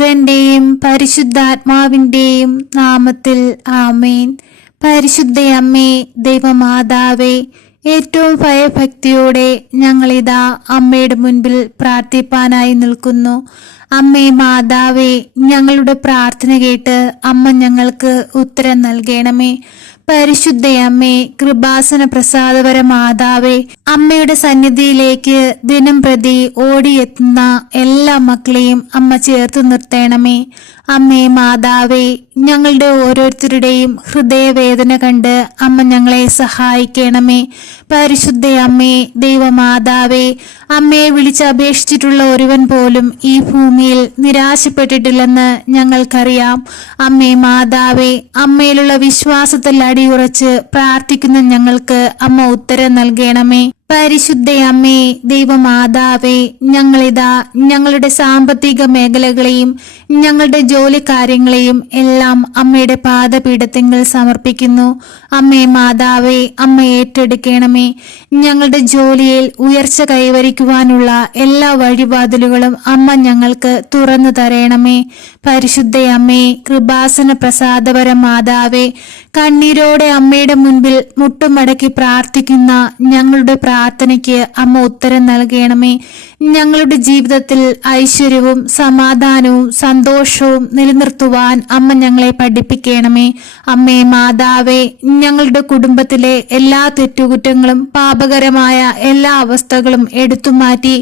പുത്രന്റെയും പരിശുദ്ധാത്മാവിന്റെയും നാമത്തിൽ ആമേൻ. പരിശുദ്ധയമ്മേ ദൈവമാതാവേ ഏറ്റവും ഭയഭക്തിയോടെ ഞങ്ങളിതാ അമ്മയുടെ മുൻപിൽ പ്രാർത്ഥിപ്പാനായി നിൽക്കുന്നു. അമ്മേ മാതാവേ ഞങ്ങളുടെ പ്രാർത്ഥന കേട്ട് അമ്മ ഞങ്ങൾക്ക് ഉത്തരം നൽകണമേ. പരിശുദ്ധയമ്മേ കൃപാസന പ്രസാദപര മാതാവേ അമ്മയുടെ സന്നിധിയിലേക്ക് ദിനം പ്രതി ഓടിയെത്തുന്ന എല്ലാ മക്കളെയും അമ്മ ചേർത്ത് നിർത്തണമേ. അമ്മേ മാതാവേ ഞങ്ങളുടെ ഓരോരുത്തരുടെയും ഹൃദയവേദന കണ്ട് അമ്മ ഞങ്ങളെ സഹായിക്കണമേ. പരിശുദ്ധ അമ്മേ ദൈവമാതാവേ അമ്മയെ വിളിച്ചപേക്ഷിച്ചിട്ടുള്ള ഒരുവൻ പോലും ഈ ഭൂമിയിൽ നിരാശപ്പെട്ടിട്ടില്ലെന്ന് ഞങ്ങൾക്കറിയാം. അമ്മേ മാതാവേ അമ്മയിലുള്ള വിശ്വാസത്തിൽ അടിയുറച്ച് പ്രാർത്ഥിക്കുന്ന ഞങ്ങൾക്ക് അമ്മ ഉത്തരം നൽകണമേ. പരിശുദ്ധ അമ്മേ ദൈവമാതാവേ ഞങ്ങളിതാ ഞങ്ങളുടെ സാമ്പത്തിക മേഖലകളെയും ഞങ്ങളുടെ ജോലി കാര്യങ്ങളെയും എല്ലാം അമ്മയുടെ പാദപീഠത്തിങ്ങൾ സമർപ്പിക്കുന്നു. അമ്മേ മാതാവേ അമ്മ ഏറ്റെടുക്കണമേ. ഞങ്ങളുടെ ജോലിയിൽ ഉയർച്ച കൈവരിക്കുവാനുള്ള എല്ലാ വഴിവാതിലുകളും അമ്മ ഞങ്ങൾക്ക് തുറന്നു തരണമേ. പരിശുദ്ധ അമ്മേ കൃപാസന പ്രസാദപര മാതാവേ കണ്ണീരോടെ അമ്മയുടെ മുൻപിൽ മുട്ടുമടക്കി പ്രാർത്ഥിക്കുന്ന ഞങ്ങളുടെ പ്രാർത്ഥനയ്ക്ക് അമ്മ ഉത്തരം നൽകണമേ. ഞങ്ങളുടെ ജീവിതത്തിൽ ഐശ്വര്യവും സമാധാനവും സന്തോഷവും നിലനിർത്തുവാൻ അമ്മ ഞങ്ങളെ പഠിപ്പിക്കണമേ. അമ്മേ മാതാവേ ഞങ്ങളുടെ കുടുംബത്തിലെ എല്ലാ തെറ്റുകുറ്റങ്ങളും പാപകരമായ എല്ലാ അവസ്ഥകളും എടുത്തുമാറ്റി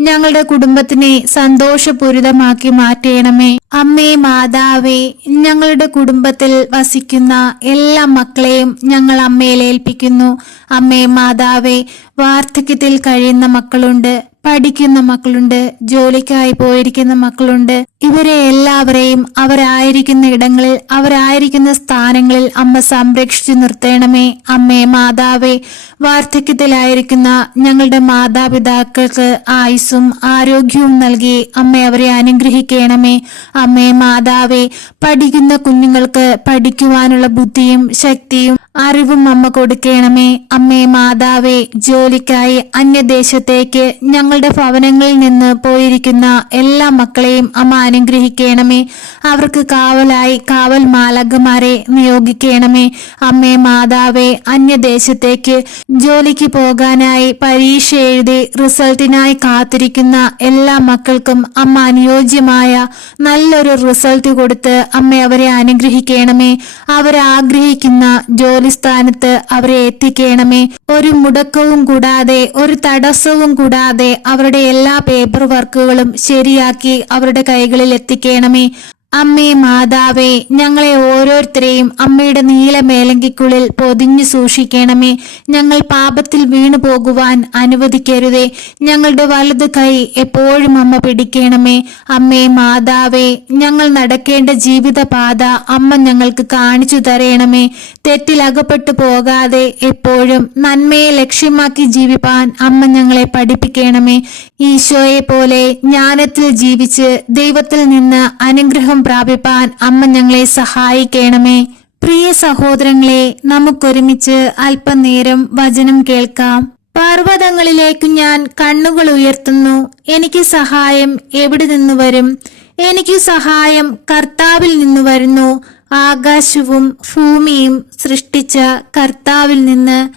ഞങ്ങളുടെ കുടുംബത്തിനെ സന്തോഷപൂരിതമാക്കി മാറ്റണമേ. അമ്മേ മാതാവേ ഞങ്ങളുടെ കുടുംബത്തിൽ വസിക്കുന്ന എല്ലാ മക്കളെയും ഞങ്ങൾ അമ്മയിൽ ഏൽപ്പിക്കുന്നു. അമ്മേ മാതാവേ വാർദ്ധക്യത്തിൽ കഴിയുന്ന മക്കളുണ്ട്. പഠിക്കുന്ന മക്കളുണ്ട് ജോലിക്കായി പോയിരിക്കുന്ന മക്കളുണ്ട്. ഇവരെ എല്ലാവരെയും അവരായിരിക്കുന്ന ഇടങ്ങളിൽ അവരായിരിക്കുന്ന സ്ഥാനങ്ങളിൽ അമ്മ സംരക്ഷിച്ചു നിർത്തണമേ. അമ്മേ മാതാവേ വാർദ്ധക്യത്തിലായിരിക്കുന്ന ഞങ്ങളുടെ മാതാപിതാക്കൾക്ക് ആയുസ്സും ആരോഗ്യവും നൽകി അമ്മ അവരെ അനുഗ്രഹിക്കണമേ. അമ്മേ മാതാവേ പഠിക്കുന്ന കുഞ്ഞുങ്ങൾക്ക് പഠിക്കുവാനുള്ള ബുദ്ധിയും ശക്തിയും അറിവും അമ്മ കൊടുക്കണമേ. അമ്മേ മാതാവേ ജോലിക്കായി അന്യദേശത്തേക്ക് ഞങ്ങളുടെ ഭവനങ്ങളിൽ നിന്ന് പോയിരിക്കുന്ന എല്ലാ മക്കളെയും അമ്മ അനുഗ്രഹിക്കണമേ. അവർക്ക് കാവലായി കാവൽ മാലകമാരെ നിയോഗിക്കണമേ. അമ്മേ മാതാവേ അന്യദേശത്തേക്ക് ജോലിക്ക് പോകാനായി പരീക്ഷ എഴുതി റിസൾട്ടിനായി കാത്തിരിക്കുന്ന എല്ലാ മക്കൾക്കും അമ്മ അനുയോജ്യമായ നല്ലൊരു റിസൾട്ട് കൊടുത്ത് അമ്മ അവരെ അനുഗ്രഹിക്കണമേ. അവരാഗ്രഹിക്കുന്ന ജോലി സ്ഥാനത്ത് അവരെ എത്തിക്കണമേ. ഒരു മുടക്കവും കൂടാതെ ഒരു തടസ്സവും കൂടാതെ അവരുടെ എല്ലാ പേപ്പർ വർക്കുകളും ശരിയാക്കി അവരുടെ കൈകളിൽ എത്തിക്കണമേ. അമ്മേ മാതാവേ ഞങ്ങളെ ഓരോരുത്തരെയും അമ്മയുടെ നീല മേലങ്കിക്കുള്ളിൽ പൊതിഞ്ഞു സൂക്ഷിക്കണമേ. ഞങ്ങൾ പാപത്തിൽ വീണു പോകുവാൻ അനുവദിക്കരുതേ. ഞങ്ങളുടെ വലത് കൈ എപ്പോഴും അമ്മ പിടിക്കണമേ. അമ്മേ മാതാവേ ഞങ്ങൾ നടക്കേണ്ട ജീവിതപാത അമ്മ ഞങ്ങൾക്ക് കാണിച്ചു തരയണമേ തെറ്റിലകപ്പെട്ടു പോകാതെ എപ്പോഴും നന്മയെ ലക്ഷ്യമാക്കി ജീവിപ്പാൻ അമ്മ ഞങ്ങളെ പഠിപ്പിക്കണമേ. ഈശോയെ പോലെ ജ്ഞാനത്തിൽ ജീവിച്ച് ദൈവത്തിൽ നിന്ന് അനുഗ്രഹം പ്രാപിപ്പാൻ അമ്മ ഞങ്ങളെ സഹായിക്കണമേ. പ്രിയ സഹോദരങ്ങളെ നമുക്കൊരുമിച്ച് അല്പനേരം വചനം കേൾക്കാം. പർവതങ്ങളിലേക്ക് ഞാൻ കണ്ണുകൾ ഉയർത്തുന്നു. എനിക്ക് സഹായം എവിടെ നിന്ന് വരും? എനിക്ക് സഹായം കർത്താവിൽ നിന്ന് വരുന്നു. ആകാശവും ഭൂമിയും സൃഷ്ടിച്ച കർത്താവിൽ നിന്ന്.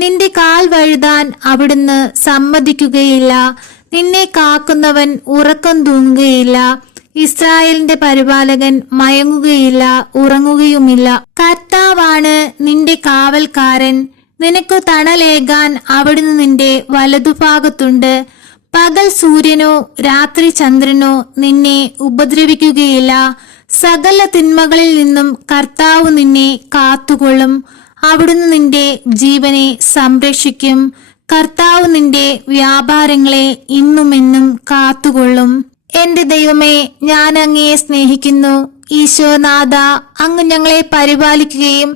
നിന്റെ കാൽ വഴുതാൻ അവിടുന്ന് സമ്മതിക്കുകയില്ല. നിന്നെ കാക്കുന്നവൻ ഉറക്കം തൂങ്ങുകയില്ല. ഇസ്രായേലിന്റെ പരിപാലകൻ മയങ്ങുകയില്ല ഉറങ്ങുകയുമില്ല. കർത്താവാണ് നിന്റെ കാവൽക്കാരൻ. നിനക്കു തണലേകാൻ അവിടുന്ന് നിന്റെ വലതുഭാഗത്തുണ്ട്. പകൽ സൂര്യനോ രാത്രി ചന്ദ്രനോ നിന്നെ ഉപദ്രവിക്കുകയില്ല. സകല തിന്മകളിൽ നിന്നും കർത്താവ് നിന്നെ കാത്തുകൊള്ളും. അവിടുന്ന് നിന്റെ ജീവനെ സംരക്ഷിക്കും. കർത്താവ് നിന്റെ വ്യാപാരങ്ങളെ ഇന്നുമെന്നും കാത്തുകൊള്ളും. എന്റെ ദൈവമേ ഞാൻ അങ്ങയെ സ്നേഹിക്കുന്നു. ഈശോനാഥ അങ്ങ് ഞങ്ങളെ പരിപാലിക്കുകയും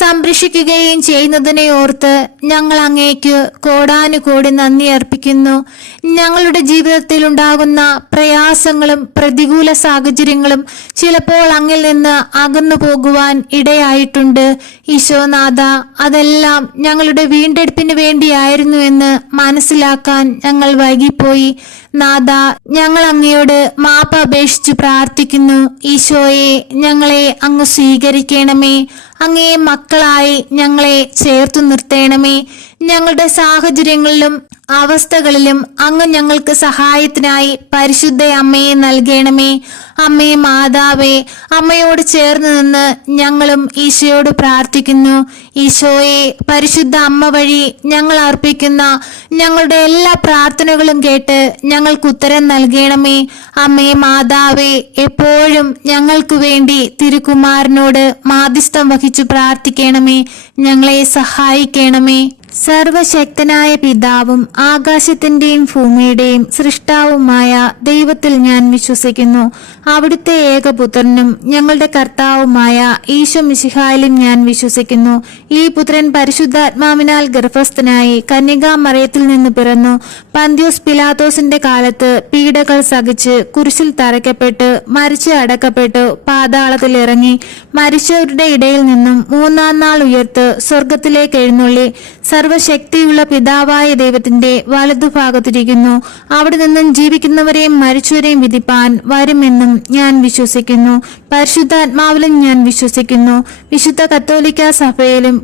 സംരക്ഷിക്കുകയും ചെയ്യുന്നതിനെ ഓർത്ത് ഞങ്ങൾ അങ്ങേക്ക് കോടാനുകോടി നന്ദി അർപ്പിക്കുന്നു. ഞങ്ങളുടെ ജീവിതത്തിൽ ഉണ്ടാകുന്ന പ്രയാസങ്ങളും പ്രതികൂല സാഹചര്യങ്ങളും ചിലപ്പോൾ അങ്ങിൽ നിന്ന് അകന്നു പോകുവാൻ ഇടയായിട്ടുണ്ട്. ഈശോനാഥ അതെല്ലാം ഞങ്ങളുടെ വീണ്ടെടുപ്പിന് വേണ്ടിയായിരുന്നു എന്ന് മനസ്സിലാക്കാൻ ഞങ്ങൾ വൈകിപ്പോയി. നാഥ ഞങ്ങൾ അങ്ങയോട് മാപ്പ് അപേക്ഷിച്ച് പ്രാർത്ഥിക്കുന്നു. ഈശോയെ ഞങ്ങളെ അങ്ങ് സ്വീകരിക്കണമേ. അങ്ങേ മക്കളായി ഞങ്ങളെ ചേർത്തു നിർത്തേണമേ. ഞങ്ങളുടെ സാഹചര്യങ്ങളിലും അവസ്ഥകളിലും അങ്ങ് ഞങ്ങൾക്ക് സഹായത്തിനായി പരിശുദ്ധ അമ്മയെ നൽകണമേ. അമ്മേ മാതാവേ അമ്മയോട് ചേർന്ന് നിന്ന് ഞങ്ങളും ഈശോയോട് പ്രാർത്ഥിക്കുന്നു. ഈശോയെ പരിശുദ്ധ അമ്മ വഴി ഞങ്ങൾ അർപ്പിക്കുന്ന ഞങ്ങളുടെ എല്ലാ പ്രാർത്ഥനകളും കേട്ട് ഞങ്ങൾക്ക് ഉത്തരം നൽകണമേ. അമ്മേ മാതാവേ എപ്പോഴും ഞങ്ങൾക്ക് വേണ്ടി തിരുകുമാരനോട് മാധ്യസ്ഥം വഹിച്ചു പ്രാർത്ഥിക്കണമേ. ഞങ്ങളെ സഹായിക്കണമേ. സർവശക്തനായ പിതാവും ആകാശത്തിന്റെയും ഭൂമിയുടെയും സൃഷ്ടാവുമായ ദൈവത്തിൽ ഞാൻ വിശ്വസിക്കുന്നു. അവിടുത്തെ ഏകപുത്രനും ഞങ്ങളുടെ കർത്താവുമായ ഈശോ മിശിഹായിലും ഞാൻ വിശ്വസിക്കുന്നു. ഈ പുത്രൻ പരിശുദ്ധാത്മാവിനാൽ ഗർഭസ്ഥനായി കന്യകാമറയത്തിൽ നിന്ന് പിറന്നു. പന്ത്യോസ് പിലാത്തോസിന്റെ കാലത്ത് പീഡകൾ സഹിച്ച് കുരിശിൽ തറയ്ക്കപ്പെട്ട് മരിച്ച് അടക്കപ്പെട്ടു പാതാളത്തിൽ ഇറങ്ങി. മരിച്ചവരുടെ ഇടയിൽ നിന്നും മൂന്നാം നാൾ ഉയർത്ത് സ്വർഗത്തിലേക്ക് എഴുന്നള്ളി. സർവശക്തിയുള്ള പിതാവായ ദൈവത്തിന്റെ വലതുഭാഗത്തിരിക്കുന്നു. അവിടെ നിന്നും ജീവിക്കുന്നവരെയും മരിച്ചവരെയും വിധിപ്പാൻ വരുമെന്നും ഞാൻ വിശ്വസിക്കുന്നു. പരിശുദ്ധാത്മാവിലും ഞാൻ വിശ്വസിക്കുന്നു. വിശുദ്ധ കത്തോലിക്ക സഭയിലും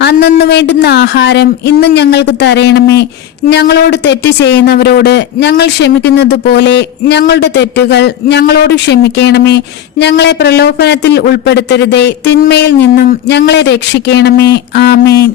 അന്നു വേണ്ടുന്ന ആഹാരം ഇന്നും ഞങ്ങൾക്ക് തരയണമേ ഞങ്ങളോട് തെറ്റ് ചെയ്യുന്നവരോട് ഞങ്ങൾ ക്ഷമിക്കുന്നത് പോലെ ഞങ്ങളുടെ തെറ്റുകൾ ഞങ്ങളോട് ക്ഷമിക്കണമേ. ഞങ്ങളെ പ്രലോഭനത്തിൽ ഉൾപ്പെടുത്തരുതേ. തിന്മയിൽ നിന്നും ഞങ്ങളെ രക്ഷിക്കണമേ. ആമേൻ.